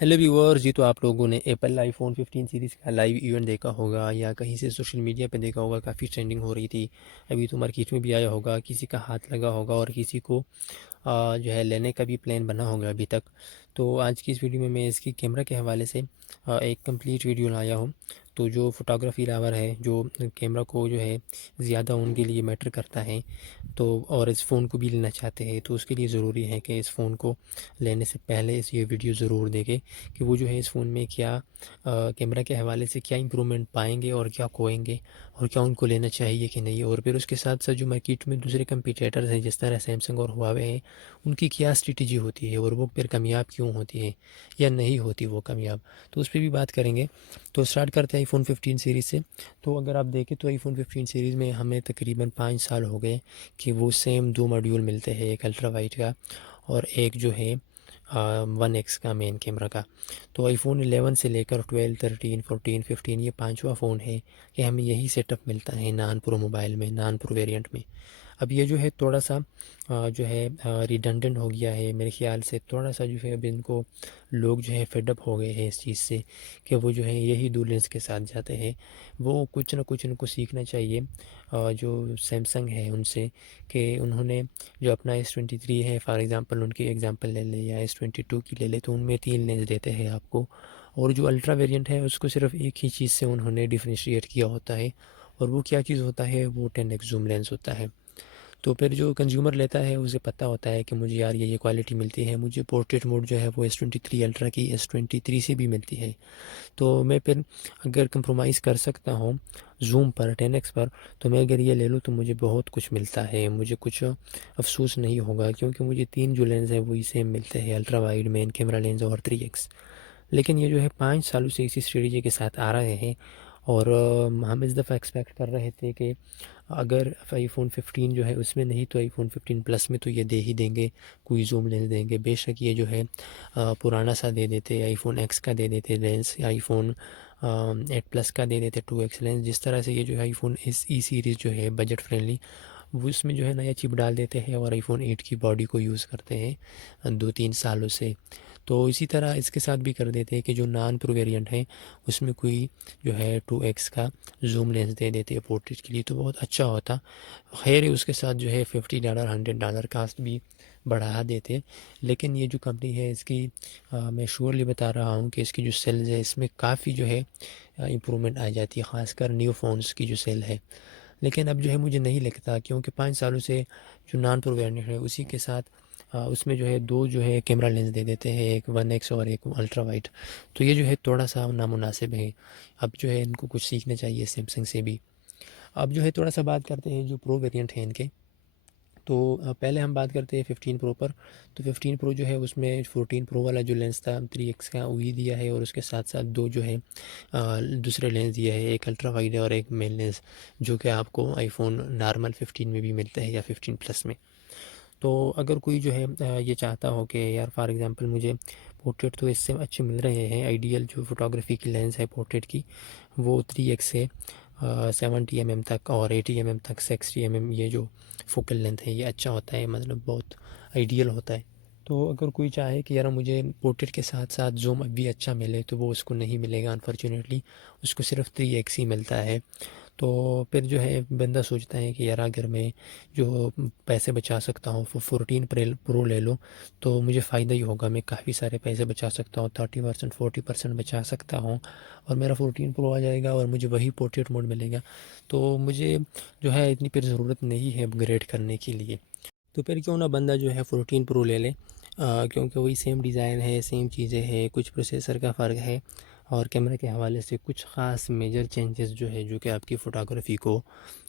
Hello viewers जी, तो आप लोगों ने एप्पल आईफोन 15 सीरीज़ का लाइव इवेंट देखा होगा या कहीं से सोशल मीडिया पे देखा होगा। काफ़ी ट्रेंडिंग हो रही थी। अभी तो मार्केट में भी आया होगा, किसी का हाथ लगा होगा और किसी को जो है लेने का भी प्लान बना होगा अभी तक। तो आज की इस वीडियो में मैं इसकी कैमरा के हवाले से एक कंप्लीट वीडियो लाया हूँ। तो जो फोटोग्राफी लवर है, जो कैमरा को जो है ज़्यादा उनके लिए मैटर करता है, तो और इस फ़ोन को भी लेना चाहते हैं, तो उसके लिए ज़रूरी है कि इस फ़ोन को लेने से पहले इस ये वीडियो ज़रूर देखें कि वो जो है इस फ़ोन में क्या कैमरा के हवाले से क्या इम्प्रूवमेंट पाएंगे और क्या खोएंगे और क्या उनको लेना चाहिए कि नहीं। और फिर उसके साथ साथ जो मार्केट में दूसरे कंपटीटर्स हैं जिस तरह सैमसंग और हुआवे हैं, उनकी क्या स्ट्रेटजी होती है और वो फिर कामयाब क्यों होती है या नहीं होती वो कामयाब, तो उस पर भी बात करेंगे। तो स्टार्ट करते हैं आईफोन 15 सीरीज़ से। तो अगर आप देखें तो आईफोन 15 सीरीज़ में हमें तकरीबन 5 साल हो गए कि वो सेम दो मॉड्यूल मिलते हैं, एक अल्ट्रा वाइड का और एक जो है 1x का मेन कैमरा का। तो आईफोन 11 से लेकर 12, 13, 14, 15 ये पांचवा फ़ोन है कि हमें यही सेटअप मिलता है नॉन प्रो मोबाइल में, नॉन प्रो वेरिएंट में। अब ये जो है थोड़ा सा जो है रिडंडेंट हो गया है मेरे ख्याल से। थोड़ा सा जो है अब इनको लोग जो है फेडअप हो गए हैं इस चीज़ से कि वो जो है यही दो लेंस के साथ जाते हैं। वो कुछ ना कुछ इनको सीखना चाहिए जो सैमसंग है उनसे, कि उन्होंने जो अपना S23 है फॉर एग्ज़ाम्पल, उनकी एग्ज़ाम्पल ले ले या S22 की ले ले, तो उनमें 3 लेंस देते हैं आपको। और जो अल्ट्रा वेरिएंट है उसको सिर्फ एक ही चीज़ से उन्होंने डिफ्रेंशिएट किया होता है, और वो क्या चीज़ होता है, वो 10x जूम लेंस होता है। तो फिर जो कंज्यूमर लेता है उसे पता होता है कि मुझे यार ये क्वालिटी मिलती है, मुझे पोर्ट्रेट मोड जो है वो S23 अल्ट्रा की S23 से भी मिलती है। तो मैं फिर अगर कंप्रोमाइज़ कर सकता हूँ जूम पर 10x पर, तो मैं अगर ये ले लूँ तो मुझे बहुत कुछ मिलता है, मुझे कुछ अफसोस नहीं होगा, क्योंकि मुझे तीन जो लेंस हैं वही सेम मिलते हैं, ultra wide, main camera lens और 3x। लेकिन ये जो है 5 सालों से इसी स्ट्रेटजी के साथ आ रहे हैं। और हम इस दफ़ा एक्सपेक्ट कर रहे थे कि अगर आईफोन 15 जो है उसमें नहीं तो आईफोन 15 प्लस में तो ये दे ही देंगे, कोई जूम लेंस देंगे। बेशक ये जो है पुराना सा दे देते, आईफोन एक्स का दे देते लेंस, या आईफोन 8 प्लस का दे देते 2x लेंस। जिस तरह से ये जो है आईफोन इस ई सीरीज़ जो है बजट फ्रेंडली, वो इसमें जो है नया चिप डाल देते हैं और आईफोन 8 की बॉडी को यूज़ करते हैं 2-3 सालों से। तो इसी तरह इसके साथ भी कर देते हैं कि जो नॉन प्रो वेरिएंट है उसमें कोई जो है 2x का जूम लेंस दे देते हैं पोर्ट्रेट के लिए, तो बहुत अच्छा होता। खैर उसके साथ जो है $50 $100 कास्ट भी बढ़ा देते। लेकिन ये जो कंपनी है इसकी मैं श्योरली बता रहा हूँ कि इसकी जो सेल्स है इसमें काफ़ी जो है इम्प्रूवमेंट आ जाती है, ख़ासकर न्यू फ़ोन्स की जो सेल है। लेकिन अब जो है मुझे नहीं लगता, क्योंकि 5 सालों से जो नॉन प्रो वेरिएंट है उसी के साथ उसमें जो है दो जो है कैमरा लेंस दे देते हैं, एक 1x और एक अल्ट्रा वाइड। तो ये जो है थोड़ा सा नामुनासिब है। अब जो है इनको कुछ सीखना चाहिए सैमसंग से भी। अब जो है थोड़ा सा बात करते हैं जो प्रो वेरिएंट है इनके। तो पहले हम बात करते हैं 15 प्रो पर। तो 15 प्रो जो है उसमें 14 प्रो वाला जो लेंस था 3x का वही दिया है, और उसके साथ साथ दो जो है दूसरे लेंस दिया है, एक अल्ट्रा वाइड और एक मेन लेंस, जो कि आपको आईफोन नॉर्मल 15 में भी मिलता है या 15 प्लस में। तो अगर कोई जो है ये चाहता हो कि यार फॉर एग्ज़ाम्पल मुझे पोर्ट्रेट तो इससे अच्छे मिल रहे हैं, आइडियल जो फोटोग्राफी की लेंस है पोर्ट्रेट की वो 3x से 70 mm तक और 80 mm तक, 60 mm ये जो फोकल लेंथ है ये अच्छा होता है, मतलब बहुत आइडियल होता है। तो अगर कोई चाहे कि यार मुझे पोर्ट्रेट के साथ साथ जूम भी अच्छा मिले, तो वो उसको नहीं मिलेगा अनफॉर्चुनेटली, उसको सिर्फ 3x ही मिलता है। तो फिर जो है बंदा सोचता है कि यार अगर मैं जो पैसे बचा सकता हूँ वो 14 प्रो ले लो तो मुझे फ़ायदा ही होगा, मैं काफ़ी सारे पैसे बचा सकता हूँ, 30% 40% बचा सकता हूँ, और मेरा 14 प्रो आ जाएगा और मुझे वही पोर्ट्रेट मोड मिलेगा। तो मुझे जो है इतनी फिर ज़रूरत नहीं है अपग्रेड करने के लिए। तो फिर क्यों ना बंदा जो है 14 प्रो ले ले, क्योंकि वही सेम डिज़ाइन है, सेम चीज़ें हैं, कुछ प्रोसेसर का फ़र्क है और कैमरे के हवाले से कुछ ख़ास मेजर चेंजेस जो है जो कि आपकी फ़ोटोग्राफी को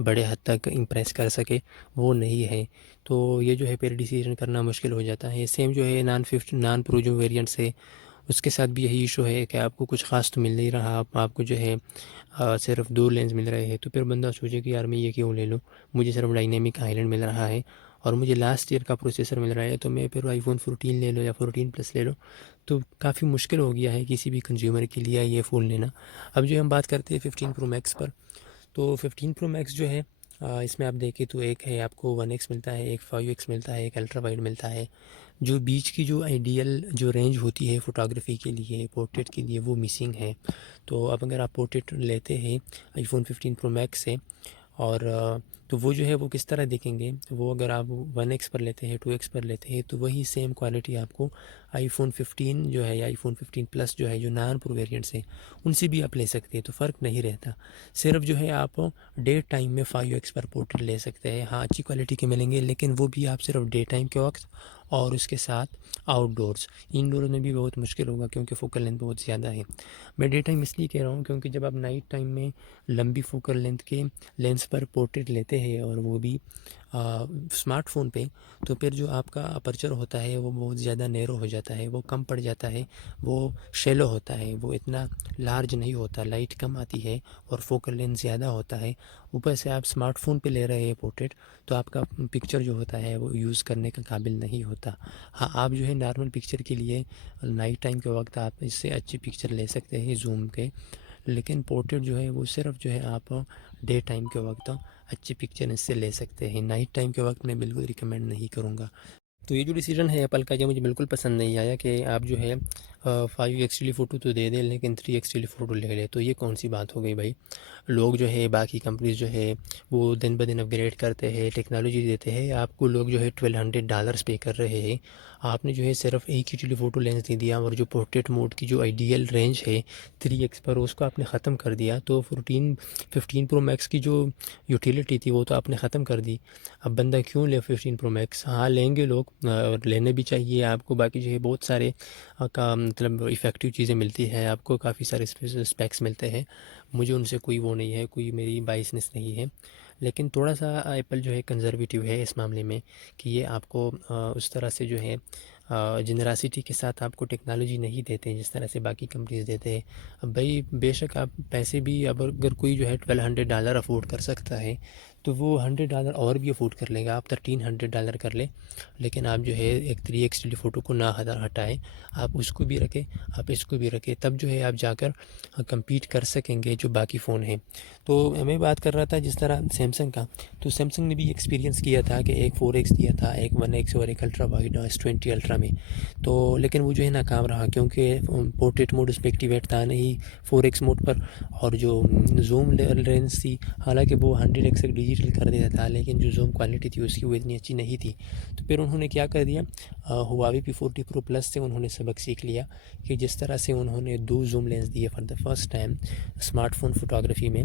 बड़े हद तक इम्प्रेस कर सके वो नहीं है। तो ये जो है फिर डिसीजन करना मुश्किल हो जाता है। सेम जो है नॉन प्रो जो वेरिएंट्स है उसके साथ भी यही इशू है कि आपको कुछ ख़ास तो मिल नहीं रहा, आपको जो है सिर्फ दो लेंस मिल रहे हैं। तो फिर बंदा सोचे कि यार मैं ये क्यों ले लूँ, मुझे सिर्फ डायनेमिक आइलैंड मिल रहा है और मुझे लास्ट ईयर का प्रोसेसर मिल रहा है, तो मैं फिर आईफोन 14 ले लो या 14 प्लस ले लो। तो काफ़ी मुश्किल हो गया है किसी भी कंज्यूमर के लिए ये फ़ोन लेना। अब जो हम बात करते हैं 15 प्रो मैक्स पर। तो 15 प्रो मैक्स जो है इसमें आप देखें तो एक है आपको 1x मिलता है, एक 5x मिलता है, एक अल्ट्रा वाइड मिलता है। जो बीच की जो आइडियल जो रेंज होती है फ़ोटोग्राफ़ी के लिए, पोर्ट्रेट के लिए, वो मिसिंग है। तो अब अगर आप पोर्ट्रेट लेते हैं आईफ़ोन 15 प्रो मैक्स से और तो वो जो है वो किस तरह दिखेंगे, वो अगर आप 1x पर लेते हैं, 2x पर लेते हैं, तो वही सेम क्वालिटी आपको आईफ़ोन 15 जो है या आईफ़ोन 15 प्लस जो है, जो नॉन प्रो वेरिएंट्स हैं, उनसे भी आप ले सकते हैं। तो फ़र्क नहीं रहता। सिर्फ जो है आप डे टाइम में 5x पर पोर्ट्रेट ले सकते हैं। हाँ, अच्छी क्वालिटी के मिलेंगे, लेकिन वो भी आप सिर्फ डे टाइम के वक्त और उसके साथ आउटडोर्स। इनडोर में भी बहुत मुश्किल होगा क्योंकि फोकल लेंथ बहुत ज़्यादा है। मैं डे टाइम इसलिए कह रहा हूँ क्योंकि जब आप नाइट टाइम में लंबी फोकल लेंथ के लेंस पर पोर्ट्रेट लेते हैं और वो भी स्मार्टफ़ोन पे, तो फिर जो आपका अपर्चर होता है वो बहुत ज़्यादा नैरो हो जाता है, वो कम पड़ जाता है, वो शैलो होता है, वो इतना लार्ज नहीं होता, लाइट कम आती है और फोकल लेंथ ज़्यादा होता है। ऊपर से आप स्मार्टफ़ोन पे ले रहे हैं पोर्ट्रेट, तो आपका पिक्चर जो होता है वो यूज़ करने के काबिल नहीं होता। हाँ, आप जो है नॉर्मल पिक्चर के लिए नाइट टाइम के वक्त आप इससे अच्छी पिक्चर ले सकते हैं ज़ूम के, लेकिन पोर्ट्रेट जो है वो सिर्फ जो है आप डे टाइम के वक्त अच्छी पिक्चर इससे ले सकते हैं। नाइट टाइम के वक्त मैं बिल्कुल रिकमेंड नहीं करूँगा। तो ये जो डिसीजन है एप्पल का, ये मुझे बिल्कुल पसंद नहीं आया कि आप जो है 5x टेलीफोटो तो दे दें लेकिन 3x टेलीफोटो ले लें। तो ये कौन सी बात हो गई भाई। लोग जो है बाकी कंपनीज जो है वो दिन ब दिन अपग्रेड करते हैं, टेक्नोलॉजी देते हैं, आपको लोग जो है $1200 पे कर रहे हैं। आपने जो है सिर्फ एक ही टेलीफोटो लेंस दे दिया और जो पोर्ट्रेट मोड की जो आइडियल रेंज है 3x पर, उसको आपने ख़त्म कर दिया। तो 15 प्रो मैक्स की जो यूटिलिटी थी वो तो आपने ख़त्म कर दी। अब बंदा क्यों ले 15 प्रो मैक्स। हाँ, लेंगे लोग और लेने भी चाहिए आपको। बाकी जो है बहुत सारे का मतलब इफ़ेक्टिव चीज़ें मिलती है आपको, काफ़ी सारे स्पेक्स मिलते हैं। मुझे उनसे कोई वो नहीं है, कोई मेरी बाइसनेस नहीं है, लेकिन थोड़ा सा एप्पल जो है कंजर्वेटिव है इस मामले में कि ये आपको उस तरह से जो है जनरासिटी के साथ आपको टेक्नोलॉजी नहीं देते हैं जिस तरह से बाकी कंपनीज देते हैं। अब भाई बेशक आप पैसे भी, अब अगर कोई जो है $1200 अफोर्ड कर सकता है तो वो $100 और भी अफोर्ड कर लेगा। आप $1300 कर ले, लेकिन आप जो है एक 3x टेलीफोटो को ना हटाएं, आप उसको भी रखें, आप इसको भी रखें, तब जो है आप जाकर compete कर सकेंगे जो बाकी फ़ोन हैं। तो मैं बात कर रहा था जिस तरह सैमसंग का, तो सैमसंग ने भी एक्सपीरियंस किया था कि एक 4x दिया था, एक 1x और एक अल्ट्रा वाइड S20 अल्ट्रा में, तो लेकिन वो जो है नाकाम रहा क्योंकि पोर्ट्रेट मोड उस पर एक्टिवेट था नहीं 4x मोड पर। और जो जूम लेंस थी, हालांकि वो 100x तक डिजिटल कर देता था, लेकिन जो जूम क्वालिटी थी उसकी वो इतनी अच्छी नहीं थी। तो फिर उन्होंने क्या कर दिया, हुआवी P40 प्रो प्लस से उन्होंने सबक सीख लिया कि जिस तरह से उन्होंने 2 जूम लेंस दिए for the first time smartphone photography में,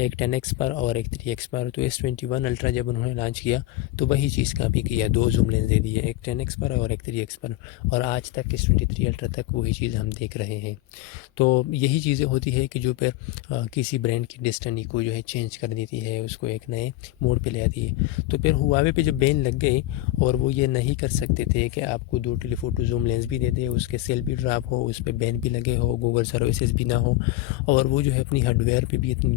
एक 10x पर और एक 3x पर। तो S21 अल्ट्रा जब उन्होंने लॉन्च किया तो वही चीज़ का भी किया, 2 जूम लेंस दे दिए, एक 10x पर और एक 3x पर, और आज तक S23 अल्ट्रा तक वही चीज़ हम देख रहे हैं। तो यही चीज़ें होती है कि जो फिर किसी ब्रांड की डेस्टिनी को जो है चेंज कर देती है, उसको एक नए मोड पे ले आती है। तो फिर हुआवे पे जब बैन लग गए और वो ये नहीं कर सकते थे कि आपको 2 टेलीफोटो जूम लेंस भी दे दे, उसके सेल भी ड्रॉप हो, उस पर बैन भी लगे हो, गूगल सर्विसेज भी ना हो, और वो जो है अपनी हार्डवेयर पे भी इतनी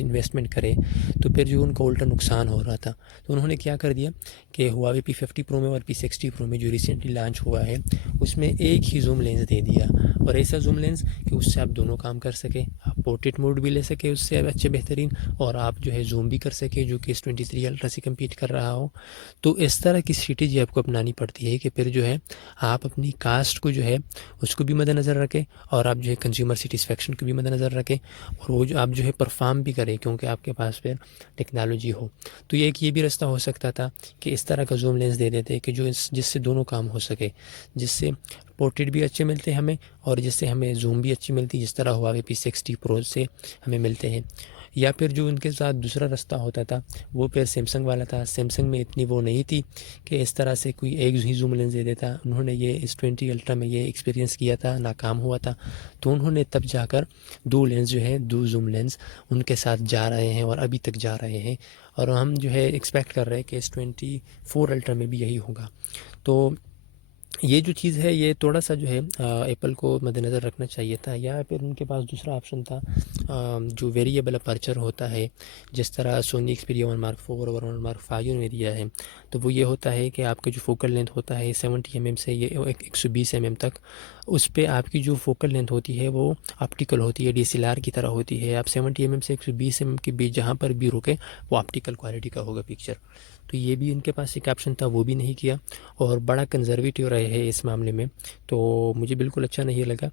इन्वेस्टमेंट करे, तो फिर जो उनको उल्टा नुकसान हो रहा था। तो उन्होंने क्या कर दिया कि हुआवे P50 प्रो में और P60 प्रो में जो रिसेंटली लॉन्च हुआ है उसमें एक ही जूम लेंस दे दिया, और ऐसा जूम लेंस कि उससे आप दोनों काम कर सके, आप पोर्ट्रेट मोड भी ले सके उससे अच्छे बेहतरीन, और आप जो है जूम भी कर सके जो कि S23 अल्ट्रा से कम्पीट कर रहा हो। तो इस तरह की स्ट्रेटेजी आपको अपनानी पड़ती है कि फिर जो है आप अपनी कास्ट को जो है उसको भी मद्देनज़र रखें, और आप जो है कंज्यूमर सेटिस्फेक्शन को भी मद्देनज़र रखें, और वो जो आप जो है परफॉर्म भी करें क्योंकि आपके पास फिर टेक्नोलॉजी हो। तो ये एक ये भी रास्ता हो सकता था कि इस तरह का जूम लेंस दे देते कि जो जिससे दोनों काम हो सके, जिससे पोर्ट्रेट भी अच्छे मिलते हैं हमें और जिससे हमें जूम भी अच्छी मिलती है, जिस तरह हुआवे P60 प्रो से हमें मिलते हैं। या फिर जो उनके साथ दूसरा रास्ता होता था वो फिर सैमसंग वाला था। सैमसंग में इतनी वो नहीं थी कि इस तरह से कोई एक ही जूम लेंस दे देता। उन्होंने ये S20 अल्ट्रा में ये एक्सपीरियंस किया था, नाकाम हुआ था, तो उन्होंने तब जाकर 2 लेंस जो है 2 जूम लेंस उनके साथ जा रहे हैं और अभी तक जा रहे हैं, और हम जो है एक्सपेक्ट कर रहे हैं कि S24 अल्ट्रा में भी यही होगा। तो ये जो चीज़ है ये थोड़ा सा जो है एप्पल को मद्देनज़र रखना चाहिए था, या फिर उनके पास दूसरा ऑप्शन था जो वेरिएबल अपर्चर होता है, जिस तरह सोनी एक्सपीरिया 1 मार्क 4 और 1 मार्क 5 ने दिया है। तो वो ये होता है कि आपका जो फोकल लेंथ होता है 70 mm से ये 120 mm तक, उस पे आपकी जो फोकल लेंथ होती है वो ऑप्टिकल होती है, डीएसएलआर की तरह होती है। आप 70 mm से 120 mm के बीच जहाँ पर भी रुके वो ऑप्टिकल क्वालिटी का होगा पिक्चर। तो ये भी इनके पास एक ऑप्शन था, वो भी नहीं किया और बड़ा कंजर्वेटिव रहे हैं इस मामले में, तो मुझे बिल्कुल अच्छा नहीं लगा।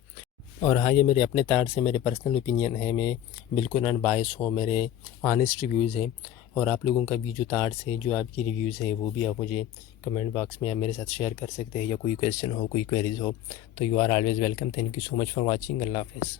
और हाँ, ये मेरे अपने तार से मेरे पर्सनल ओपिनियन है, मैं बिल्कुल अनबायस हूँ, मेरे ऑनेस्ट रिव्यूज़ हैं। और आप लोगों का भी जो तार से जो आपकी रिव्यूज़ है वो भी आप मुझे कमेंट बॉक्स में आप मेरे साथ शेयर कर सकते हैं, या कोई क्वेश्चन हो, कोई क्वेरीज हो, तो you are always welcome. Thank you so much for watching. अल्लाह हाफ़िज़।